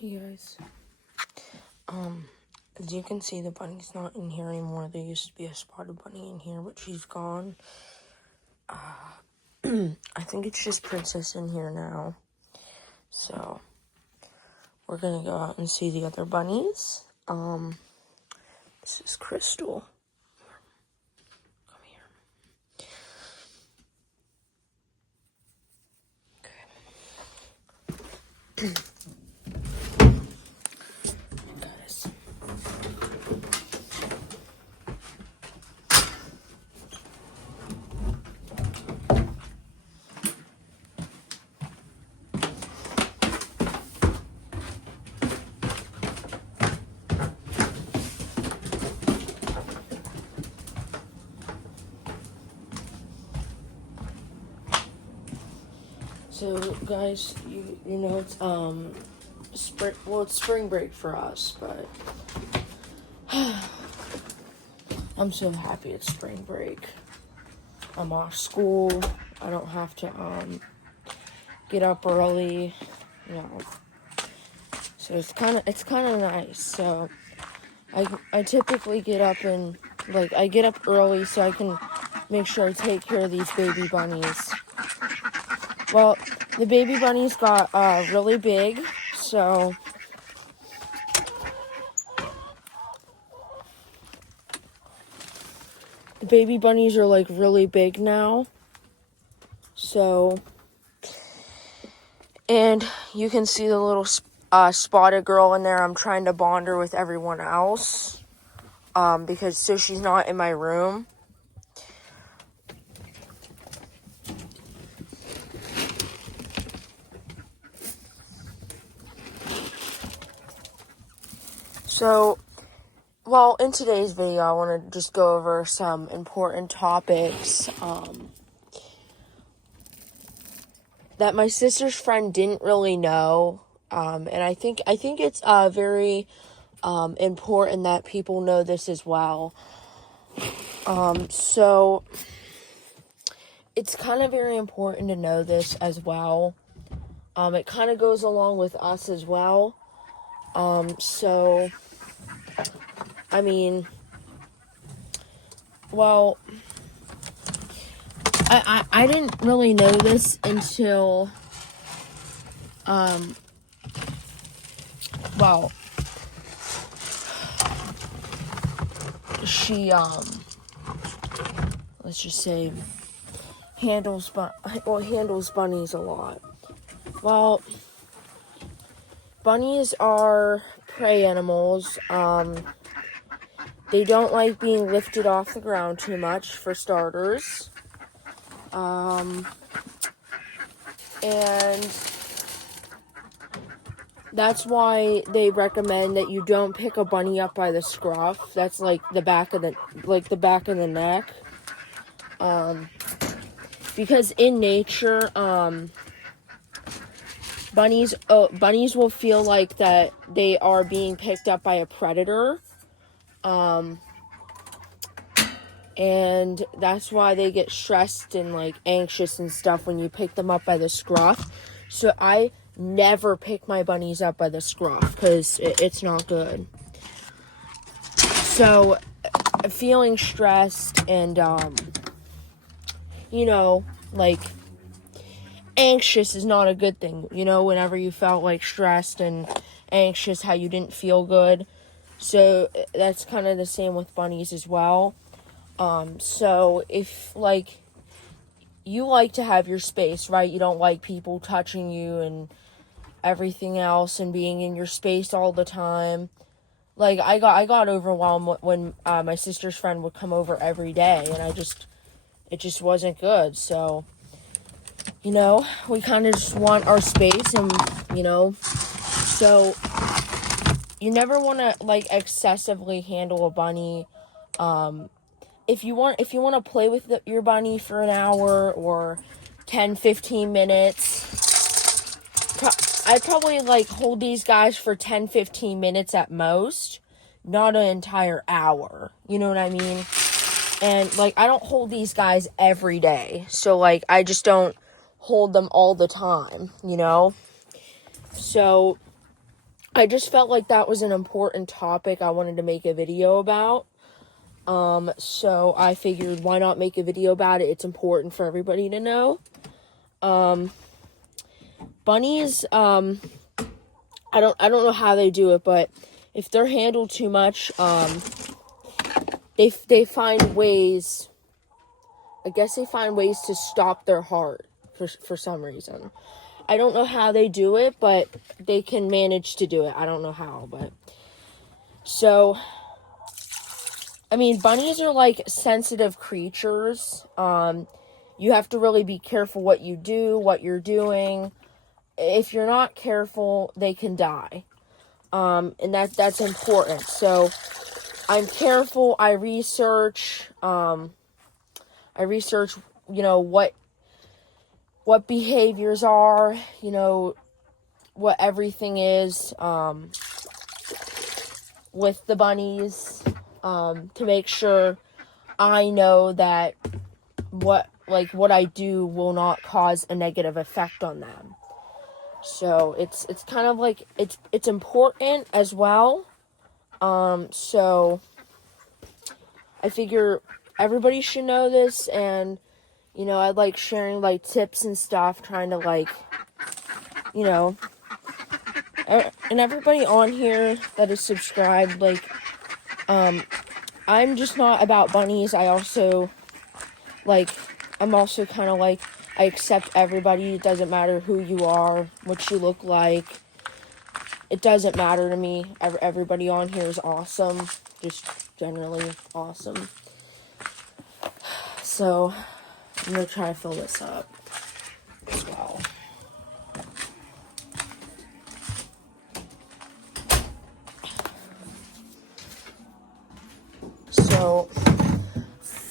Hey guys, as you can see, the bunny's not in here anymore. There used to be a spotted bunny in here, but she's gone. I think it's just Princess in here now. So, we're gonna go out and see the other bunnies. This is Crystal. Come here. Okay. Guys. So, guys, you know it's it's spring break for us, but I'm so happy it's spring break. I'm off school. I don't have to get up early, So it's kind of nice. So I typically get up and I get up early so I can make sure I take care of these baby bunnies. Well, the baby bunnies got really big, so the baby bunnies are really big now. So, and you can see the little spotted girl in there. I'm trying to bond her with everyone else because she's not in my room. So, well, in today's video, I want to just go over some important topics that my sister's friend didn't really know, and I think it's very important that people know this as well. So it's kind of very important to know this as well. It kind of goes along with us as well. So, I mean, well, I didn't really know this until, she, let's just say, handles bunnies a lot. Well, bunnies are prey animals. They don't like being lifted off the ground too much, for starters. And that's why they recommend that you don't pick a bunny up by the scruff. That's the back of the neck. Because in nature, bunnies will feel like that they are being picked up by a predator. And that's why they get stressed and anxious and stuff when you pick them up by the scruff. So I never pick my bunnies up by the scruff because it's not good. So feeling stressed and anxious is not a good thing. Whenever you felt stressed and anxious, how you didn't feel good. So that's kind of the same with bunnies as well. So if you like to have your space, right? You don't like people touching you and everything else and being in your space all the time. I got overwhelmed when my sister's friend would come over every day, and it just wasn't good. So, we kind of just want our space, and so you never want to excessively handle a bunny. If you want to play with your bunny for an hour or 10-15 minutes, I'd probably hold these guys for 10-15 minutes at most, not an entire hour. You know what I mean? And I don't hold these guys every day, so I just don't hold them all the time. So I just felt like that was an important topic I wanted to make a video about. So I figured, why not make a video about it? It's important for everybody to know. Bunnies, I don't know how they do it, but if they're handled too much, they find ways. I guess they find ways to stop their heart for some reason. I don't know how they do it, but they can manage to do it. I don't know how, but so I mean, bunnies are like sensitive creatures. You have to really be careful what you do, what you're doing. If you're not careful, they can die. And that's important. So I'm careful. I research, what behaviors are, what everything is, with the bunnies, to make sure I know that what I do will not cause a negative effect on them. So it's kind of like it's important as well. So I figure everybody should know this, and I like sharing like tips and stuff, trying to and everybody on here that is subscribed, I'm just not about bunnies. I also I'm also kind of like, I accept everybody. It doesn't matter who you are, what you look like. It doesn't matter to me. Everybody on here is awesome. Just generally awesome. So I'm going to try to fill this up as well. So,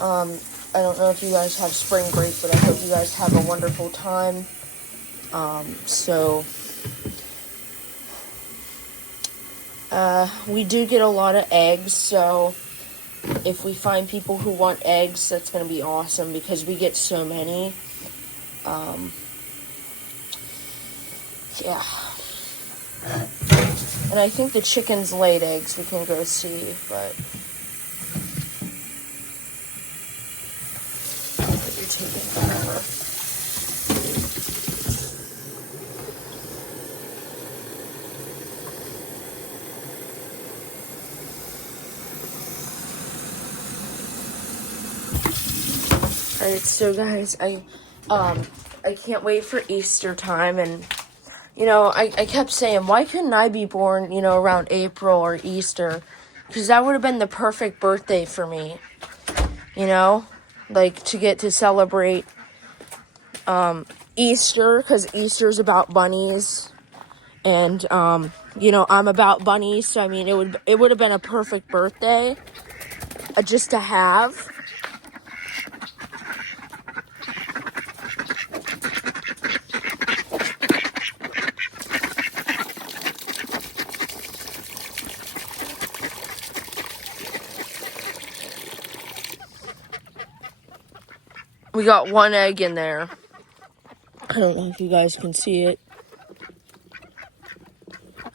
I don't know if you guys have spring break, but I hope you guys have a wonderful time. We do get a lot of eggs, so if we find people who want eggs, that's going to be awesome, because we get so many. Yeah. And I think the chickens laid eggs. We can go see, but you're taking forever. Alright, so guys, I can't wait for Easter time, and I kept saying, why couldn't I be born, around April or Easter? Because that would have been the perfect birthday for me, to get to celebrate Easter, because Easter's about bunnies, and I'm about bunnies, so I mean, it would have been a perfect birthday just to have. We got one egg in there. I don't know if you guys can see it.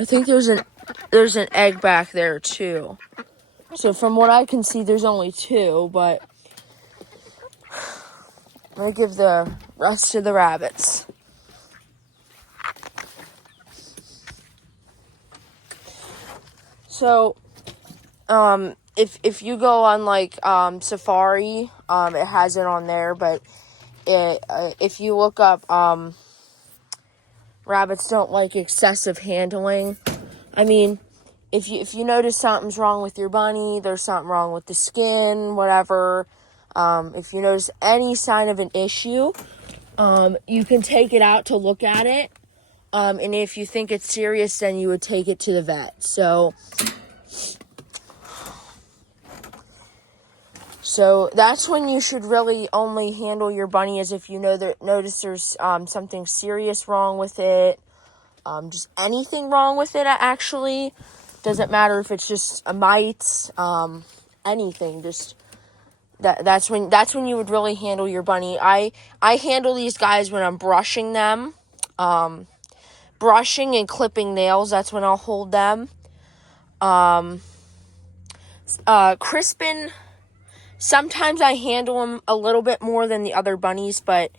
I think there's an egg back there too. So from what I can see, there's only two, but I'm gonna give the rest to the rabbits. So, if you go on Safari, it has it on there, but if you look up, rabbits don't like excessive handling. I mean, if you notice something's wrong with your bunny, there's something wrong with the skin, whatever, if you notice any sign of an issue, you can take it out to look at it, and if you think it's serious, then you would take it to the vet. So that's when you should really only handle your bunny, as if you notice there's something serious wrong with it, just anything wrong with it. Actually, doesn't matter if it's just a mite, anything. Just that's when you would really handle your bunny. I handle these guys when I'm brushing them, brushing and clipping nails, that's when I'll hold them. Crispin, sometimes I handle him a little bit more than the other bunnies, but,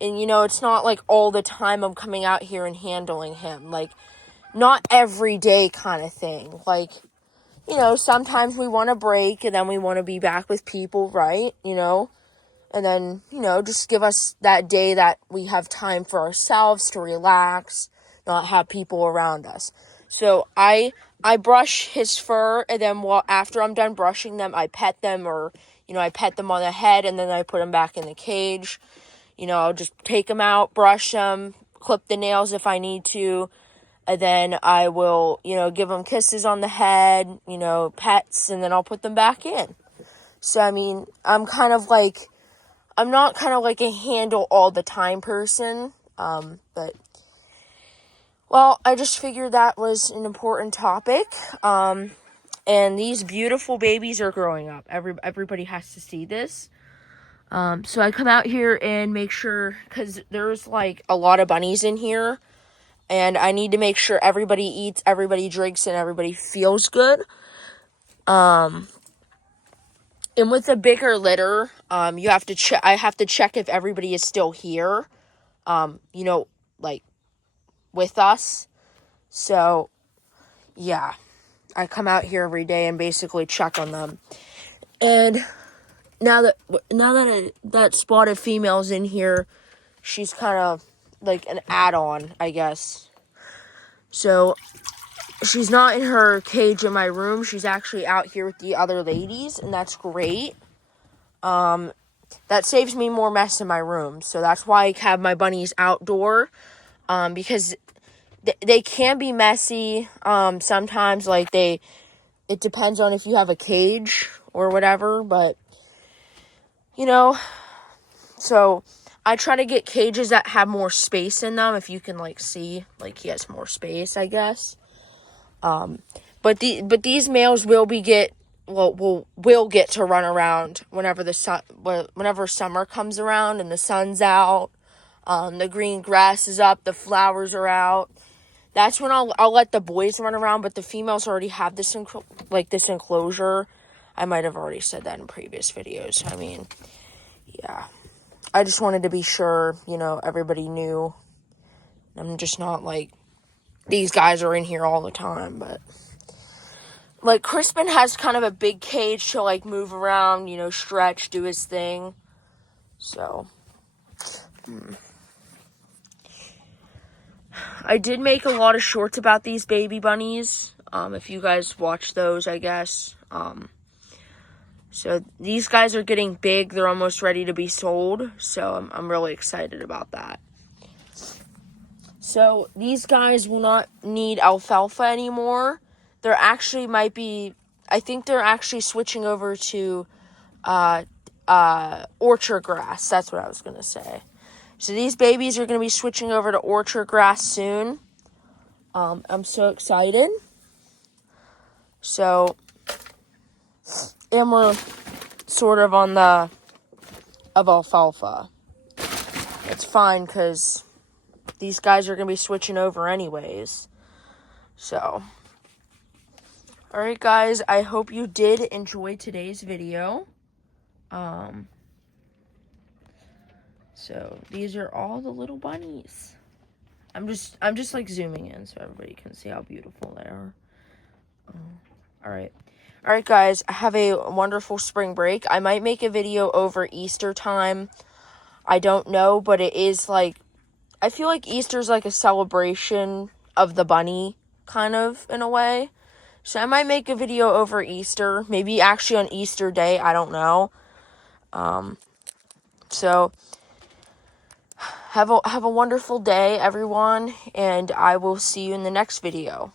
and it's not like all the time I'm coming out here and handling him. Like, not every day kind of thing. Like, sometimes we want a break and then we want to be back with people, right? And then, just give us that day that we have time for ourselves to relax, not have people around us. So I brush his fur, and then after I'm done brushing them, I pet them, or, I pet them on the head, and then I put them back in the cage. I'll just take them out, brush them, clip the nails if I need to, and then I will, give them kisses on the head, pets, and then I'll put them back in. So, I mean, I'm not kind of like a handle all the time person, but, well, I just figured that was an important topic, and these beautiful babies are growing up. Everybody has to see this. So I come out here and make sure, because there's, like, a lot of bunnies in here, and I need to make sure everybody eats, everybody drinks, and everybody feels good. And with a bigger litter, I have to check if everybody is still here, like, with us. So, yeah, I come out here every day and basically check on them. And now that spotted female's in here, she's kind of like an add-on, I guess. So, she's not in her cage in my room. She's actually out here with the other ladies, and that's great. That saves me more mess in my room. So that's why I have my bunnies outdoor, because they can be messy. Sometimes, like, it depends on if you have a cage or whatever, but, so I try to get cages that have more space in them. If you can, like, see, like, he has more space, I guess. But these males will get to run around whenever summer comes around and the sun's out, the green grass is up, the flowers are out. That's when I'll let the boys run around, but the females already have this enclosure. I might have already said that in previous videos. I mean, yeah. I just wanted to be sure, everybody knew. I'm just not like, these guys are in here all the time, but, like, Crispin has kind of a big cage to, like, move around, stretch, do his thing. So, I did make a lot of shorts about these baby bunnies. If you guys watch those, I guess. So these guys are getting big. They're almost ready to be sold. So I'm really excited about that. So these guys will not need alfalfa anymore. They're actually I think they're actually switching over to orchard grass. That's what I was going to say. So these babies are going to be switching over to orchard grass soon. I'm so excited. So, and we're sort of on of alfalfa. It's fine because these guys are going to be switching over anyways. So, alright guys, I hope you did enjoy today's video. So these are all the little bunnies. I'm just like zooming in so everybody can see how beautiful they are. Alright guys, have a wonderful spring break. I might make a video over Easter time. I don't know, but it is like, I feel like Easter's like a celebration of the bunny, kind of, in a way. So I might make a video over Easter, maybe actually on Easter Day, I don't know. So have a wonderful day, everyone, and I will see you in the next video.